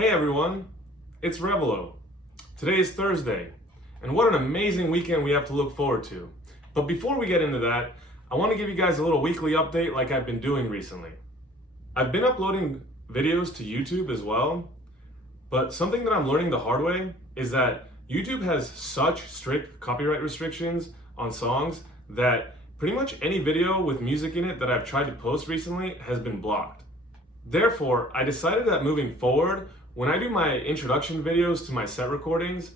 Hey everyone, it's Revilo. Today is Thursday, and what an amazing weekend we have to look forward to. But before we get into that, I want to give you guys a little weekly update like I've been doing recently. I've been uploading videos to YouTube as well, but something that I'm learning the hard way is that YouTube has such strict copyright restrictions on songs that pretty much any video with music in it that I've tried to post recently has been blocked. Therefore, I decided that moving forward, when I do my introduction videos to my set recordings,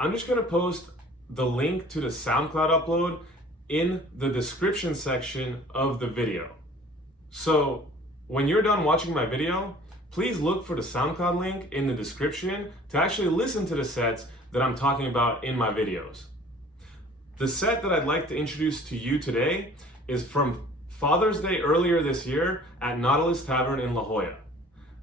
I'm just going to post the link to the SoundCloud upload in the description section of the video. So when you're done watching my video, please look for the SoundCloud link in the description to actually listen to the sets that I'm talking about in my videos. The set that I'd like to introduce to you today is from Father's Day earlier this year at Nautilus Tavern in La Jolla.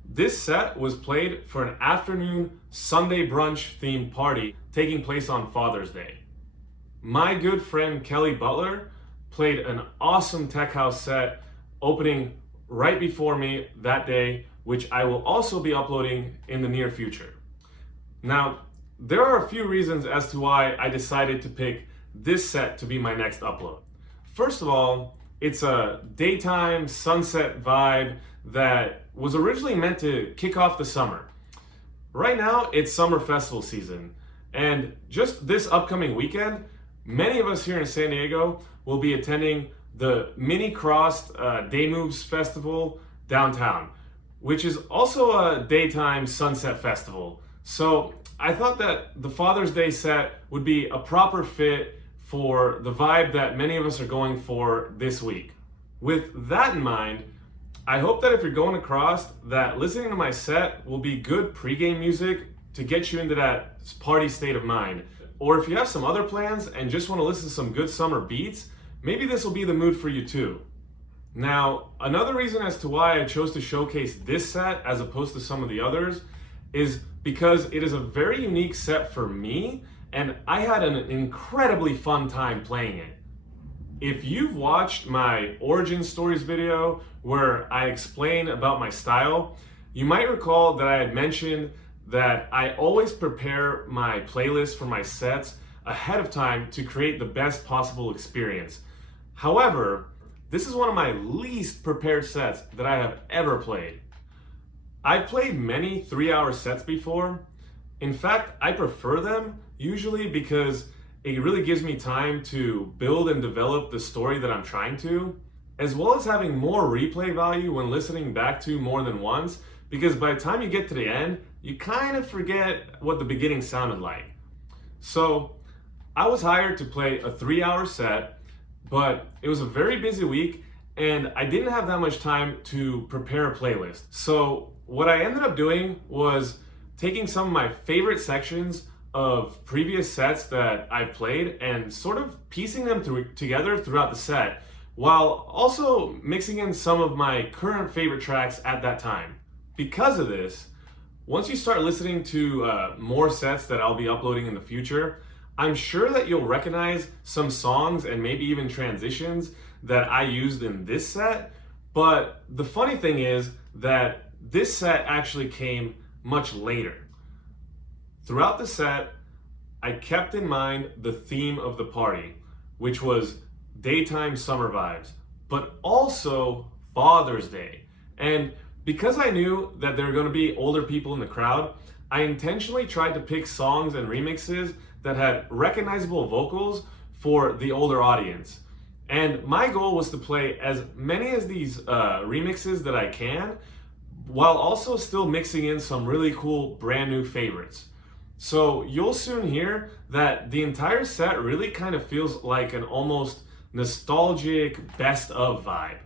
This set was played for an afternoon Sunday brunch themed party taking place on Father's Day. My good friend Kelly Butler played an awesome tech house set opening right before me that day, which I will also be uploading in the near future. Now, there are a few reasons as to why I decided to pick this set to be my next upload. First of all, it's a daytime sunset vibe that was originally meant to kick off the summer. Right now, it's summer festival season, and just this upcoming weekend, many of us here in San Diego will be attending the Mini Crossed Day Moves Festival downtown, which is also a daytime sunset festival. So I thought that the Father's Day set would be a proper fit for the vibe that many of us are going for this week. With that in mind, I hope that if you're going across, that listening to my set will be good pregame music to get you into that party state of mind. Or if you have some other plans and just want to listen to some good summer beats, maybe this will be the mood for you too. Now, another reason as to why I chose to showcase this set as opposed to some of the others is because it is a very unique set for me, and I had an incredibly fun time playing it. If you've watched my origin stories video where I explain about my style, you might recall that I had mentioned that I always prepare my playlist for my sets ahead of time to create the best possible experience. However, this is one of my least prepared sets that I have ever played. I've played many 3-hour sets before. In fact, I prefer them usually because it really gives me time to build and develop the story that I'm trying to, as well as having more replay value when listening back to more than once, because by the time you get to the end, you kind of forget what the beginning sounded like. So I was hired to play a 3-hour set, but it was a very busy week and I didn't have that much time to prepare a playlist. So what I ended up doing was taking some of my favorite sections of previous sets that I've played and sort of piecing them together throughout the set, while also mixing in some of my current favorite tracks at that time. Because of this, once you start listening to more sets that I'll be uploading in the future, I'm sure that you'll recognize some songs and maybe even transitions that I used in this set. But the funny thing is that this set actually came much later. Throughout the set, I kept in mind the theme of the party, which was daytime summer vibes, but also Father's Day. And because I knew that there were going to be older people in the crowd, I intentionally tried to pick songs and remixes that had recognizable vocals for the older audience. And my goal was to play as many of these remixes that I can, while also still mixing in some really cool brand new favorites. So you'll soon hear that the entire set really kind of feels like an almost nostalgic best of vibe.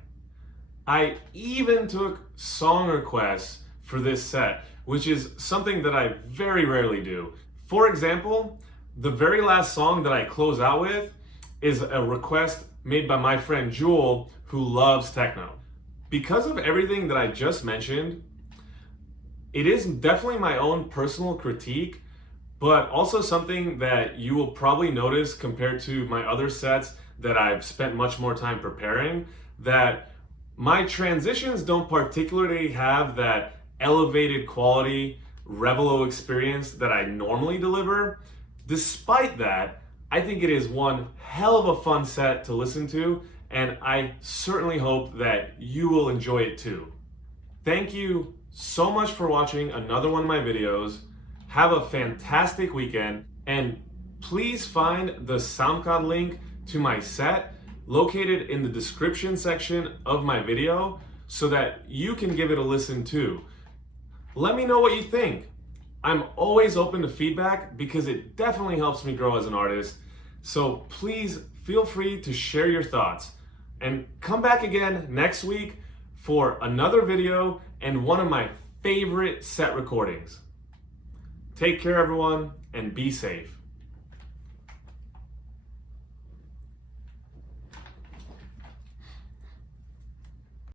I even took song requests for this set, which is something that I very rarely do. For example, the very last song that I close out with is a request made by my friend Jolla, who loves techno. Because of everything that I just mentioned, it is definitely my own personal critique, but also something that you will probably notice compared to my other sets that I've spent much more time preparing, that my transitions don't particularly have that elevated quality Revilo experience that I normally deliver. Despite that, I think it is one hell of a fun set to listen to, and I certainly hope that you will enjoy it too. Thank you so much for watching another one of my videos. Have a fantastic weekend, and please find the SoundCloud link to my set located in the description section of my video so that you can give it a listen too. Let me know what you think. I'm always open to feedback because it definitely helps me grow as an artist. So please feel free to share your thoughts. And come back again next week for another video and one of my favorite set recordings. Take care, everyone, and be safe.